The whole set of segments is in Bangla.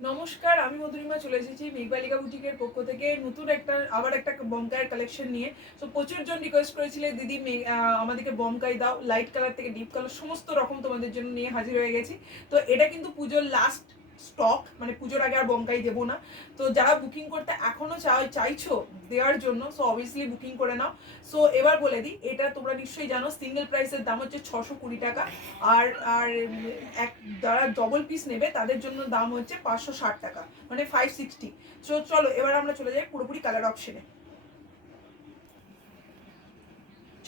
নমস্কার, আমি মধুরিমা চলে এসেছি মেঘবালিকা বুটিকের পক্ষ থেকে নতুন আবার একটা বমকাইয়ের কালেকশন নিয়ে। তো প্রচুর জন রিকোয়েস্ট করেছিলে দিদি আমাদেরকে বমকাই দাও, লাইট কালার থেকে ডিপ কালার সমস্ত রকম তোমাদের জন্য নিয়ে হাজির হয়ে গেছি। তো এটা কিন্তু পুজোর লাস্ট স্টক, মানে পুজোর আগে আর বমকাই দেবো না। তো যারা বুকিং করতে এখনো চাইছো দেওয়ার জন্য, সো অবভিয়াসলি বুকিং করে নাও। সো এবার বলে দিই, এটা তোমরা নিশ্চয়ই জানো সিঙ্গেল প্রাইসের দাম হচ্ছে 620 টাকা। আর আর যারা ডবল পিস নেবে তাদের জন্য দাম হচ্ছে 560 টাকা, মানে 560। তো চলো এবার আমরা চলে যাই পুরোপুরি কালার অপশনে।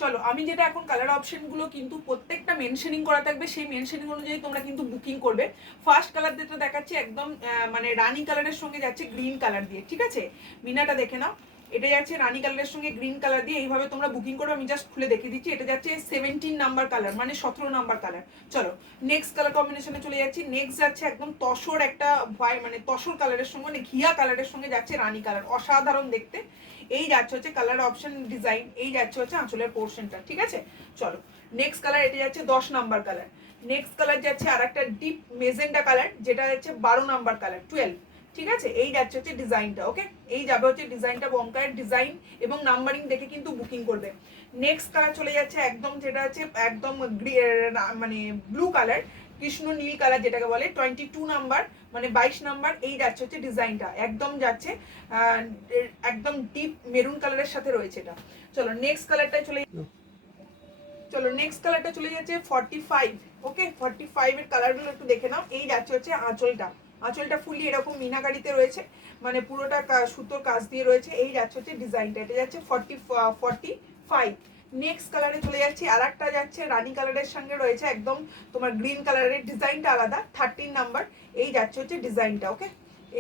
চলো, আমি যেটা এখন কালার অপশনগুলো কিন্তু প্রত্যেকটা মেনশনিং করা থাকবে, সেই মেনশনিং অনুযায়ী তোমরা কিন্তু বুকিং করবে। ফার্স্ট কালার যেটা দেখাচ্ছি একদম মানে রানি কালারের সঙ্গে যাচ্ছে গ্রিন কালার দিয়ে, ঠিক আছে? মিনাটা দেখে নাও, এটা যাচ্ছে রানি কালারের সঙ্গে গ্রিন কালার দিয়ে, এইভাবে তোমরা বুকিং করবে। আমি জাস্ট খুলে দেখিয়ে দিচ্ছি, এটা যাচ্ছে 17 নাম্বার কালার, মানে 17 নাম্বার কালার। চলো নেক্সট কালার কম্বিনেশনে চলে যাচ্ছি। নেক্সট যাচ্ছে একদম তসর একটা মানে তসর কালারের সঙ্গে, মানে ঘিয়া কালারের সঙ্গে যাচ্ছে রানি কালার, অসাধারণ দেখতে। এই যাচ্ছে হচ্ছে কালার অপশন ডিজাইন, এই যাচ্ছে হচ্ছে আঁচলের পোর্শনটা, ঠিক আছে? চলো নেক্সট কালার, এটা যাচ্ছে 10 নাম্বার কালার। নেক্সট কালার যাচ্ছে আর একটা ডিপ মেজেন্ডা কালার, যেটা যাচ্ছে 12 নাম্বার কালার, 12, ঠিক আছে? এই যাচ্ছে হচ্ছে ডিজাইনটা, ওকে? এই যাবে হচ্ছে ডিজাইনটা, বমকায়ের ডিজাইন এবং নাম্বারিং দেখে কিন্তু বুকিং করবে। নেক্সট কালার চলে যাচ্ছে একদম, যেটা হচ্ছে একদম মানে ব্লু কালার, কৃষ্ণ নীল কালার যেটাকে বলে, 22 নাম্বার, মানে 22 নাম্বার। এই যাচ্ছে হচ্ছে ডিজাইনটা, একদম যাচ্ছে একদম ডিপ মেরুন কালারের সাথে রয়েছে এটা। চলো নেক্সট কালারটা চলে যাচ্ছে 45, ওকে? 45 এর কালারগুলো একটু দেখে নাও। এই যাচ্ছে হচ্ছে আঁচলটা ফুলি এরকম মিনাকারিতে রয়েছে, মানে পুরোটা সুতোর কাজ দিয়ে রয়েছে। এই যাচ্ছে হচ্ছে ডিজাইনটা, এটা যাচ্ছে 45। নেক্সট কালারে চলে যাচ্ছি, আর একটা যাচ্ছে রানী কালারের সঙ্গে রয়েছে একদম তোমার গ্রিন কালারের, ডিজাইনটা আলাদা, 13 নাম্বার। এই যাচ্ছে হচ্ছে ডিজাইনটা, ওকে?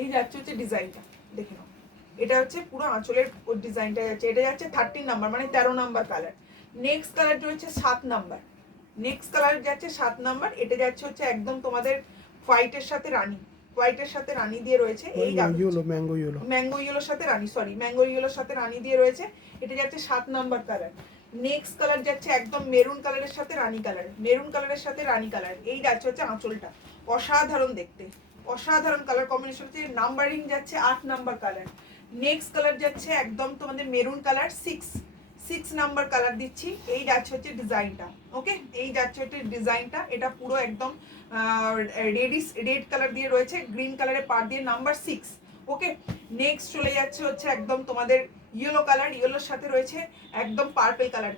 এই যাচ্ছে হচ্ছে ডিজাইনটা, দেখে নাও। এটা হচ্ছে পুরো আঁচলের ডিজাইনটা যাচ্ছে, এটা যাচ্ছে 13 নাম্বার, মানে 13 নাম্বার কালার। নেক্সট কালার রয়েছে 7 নাম্বার। নেক্সট কালার যাচ্ছে 7 নাম্বার, এটা যাচ্ছে হচ্ছে একদম তোমাদের হোয়াইটের সাথে রানী দিয়ে রয়েছে। এই ম্যাঙ্গো ইয়েলোর সাথে রানী, সরি ম্যাঙ্গো ইয়েলোর সাথে রানী দিয়ে রয়েছে। এটা যাচ্ছে 7 নাম্বার কালার। নেক্সট কালার যাচ্ছে একদম মেরুন কালারের সাথে রানী কালার, এই যাচ্ছে হচ্ছে আঁচলটা, অসাধারণ দেখতে, অসাধারণ কালার কম্বিনেশন হচ্ছে। নাম্বারিং যাচ্ছে 8 নাম্বার কালার। নেক্সট কালার যাচ্ছে একদম তোমাদের মেরুন কালার, 6 নাম্বার কালার দিচ্ছি। এই যাচ্ছে হচ্ছে ডিজাইনটা, ওকে? এই যাচ্ছে হচ্ছে ডিজাইনটা, এটা পুরো একদম রেড কালার দিয়ে রয়েছে, গ্রিন কালারের পার দিয়ে, নাম্বার 6, ওকে? নেক্সট চলে যাচ্ছে হচ্ছে একদম তোমাদের ইয়েলো কালার, ইয়েলোর সাথে রয়েছে একদম পার্পেল কালার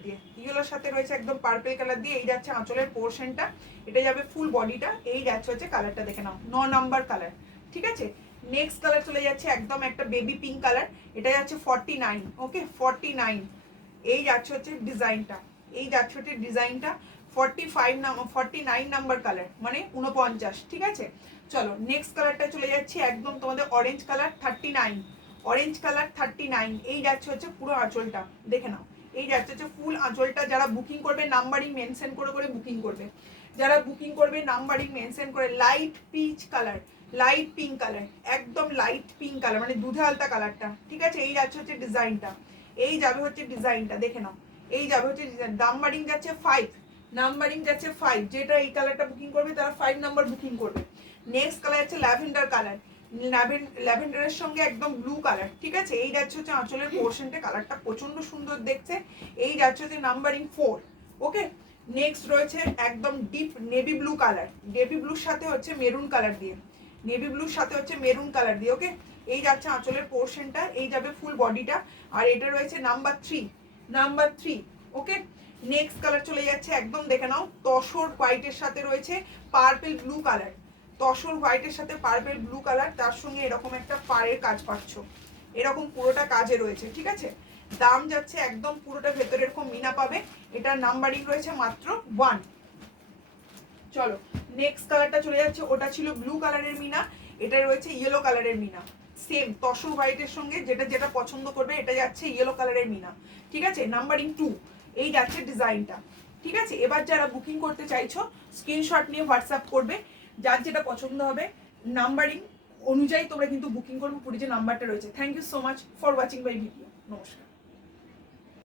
দিয়ে, এই যাচ্ছে আঁচলের পোর্শনটা, এটা যাবে ফুল বডিটা। এই যাচ্ছে হচ্ছে কালারটা, দেখে নাও, 9 নাম্বার কালার, ঠিক আছে? নেক্সট কালার চলে যাচ্ছে একদম একটা বেবি পিঙ্ক কালার, এটা যাচ্ছে 49, ওকে? 49। এই যাচ্ছে হচ্ছে ডিজাইনটা, 49 নাম্বার কালার, মানে 49, ঠিক আছে? চলো নেক্সট কালারটা চলে যাচ্ছে একদম তোমাদের অরেঞ্জ কালার, 39। এই যাচ্ছে হচ্ছে পুরো আঁচলটা, দেখে নাও। এই যাচ্ছে হচ্ছে ফুল আঁচলটা। যারা বুকিং করবে নাম্বারিং মেনশন করে করে বুকিং করবে, নাম্বারিং মেনশন করে। লাইট পিঙ্ক কালার, একদম লাইট পিঙ্ক কালার, মানে দুধে আলতা কালারটা, ঠিক আছে? এই যাচ্ছে হচ্ছে ডিজাইনটা, এই যাবে হচ্ছে ডিজাইনটা, দেখে নাও। এই যাবে হচ্ছে ডিজাইন। নাম্বারিং যাচ্ছে 5, যেটা এই কালারটা বুকিং করবে তারা 5 নাম্বার বুকিং করবে। নেক্সট কালার হচ্ছে ল্যাভেন্ডার কালার, ল্যাভেন্ডারের সঙ্গে একদম ব্লু কালার, ঠিক আছে? এই যাচ্ছে হচ্ছে আঁচলের পোর্শনটা, কালারটা প্রচন্ড সুন্দর দেখছে। এই যাচ্ছে হচ্ছে নাম্বারিং 4, ওকে? নেক্সট রয়েছে একদম ডিপ নেভি ব্লু কালার, সাথে হচ্ছে মেরুন কালার দিয়ে, ওকে? এই যাচ্ছে আঁচলের পোর্শনটা, এই যাবে ফুল বডিটা। আর এটা রয়েছে নাম্বার 3, ওকে? নেক্সট কালার চলে যাচ্ছে একদম, দেখে নাও, তসর হোয়াইটের সাথে রয়েছে পার্পল ব্লু কালার, তার সঙ্গে এরকম একটা পাড়ের কাজ পাচ্ছ, এরকম পুরোটা কাজে রয়েছে, ঠিক আছে? দাম যাচ্ছে একদম পুরোটা ভেতরে এরকম মিনা পাবে। এটা নাম্বারিং রয়েছে মাত্র 1। চলো নেক্সট কালারটা চলে যাচ্ছে, ওটা ছিল ব্লু কালারের মিনা, এটা রয়েছে ইয়েলো কালারের মিনা, সেম তসর হোয়াইটের সঙ্গে, যেটা পছন্দ করবে, এটা যাচ্ছে ইয়েলো কালারের মিনা, ঠিক আছে? নাম্বারিং 2, এই যাচ্ছে ডিজাইনটা, ঠিক আছে? এবার যারা বুকিং করতে চাইছো স্ক্রিনশট নিয়ে হোয়াটসঅ্যাপ করবে, যার যেটা পছন্দ হবে নাম্বারিং অনুযায়ী তোমরা কিন্তু বুকিং করবে, পুরো যে নাম্বারটা রয়েছে। Thank you so much for watching my video. নমস্কার।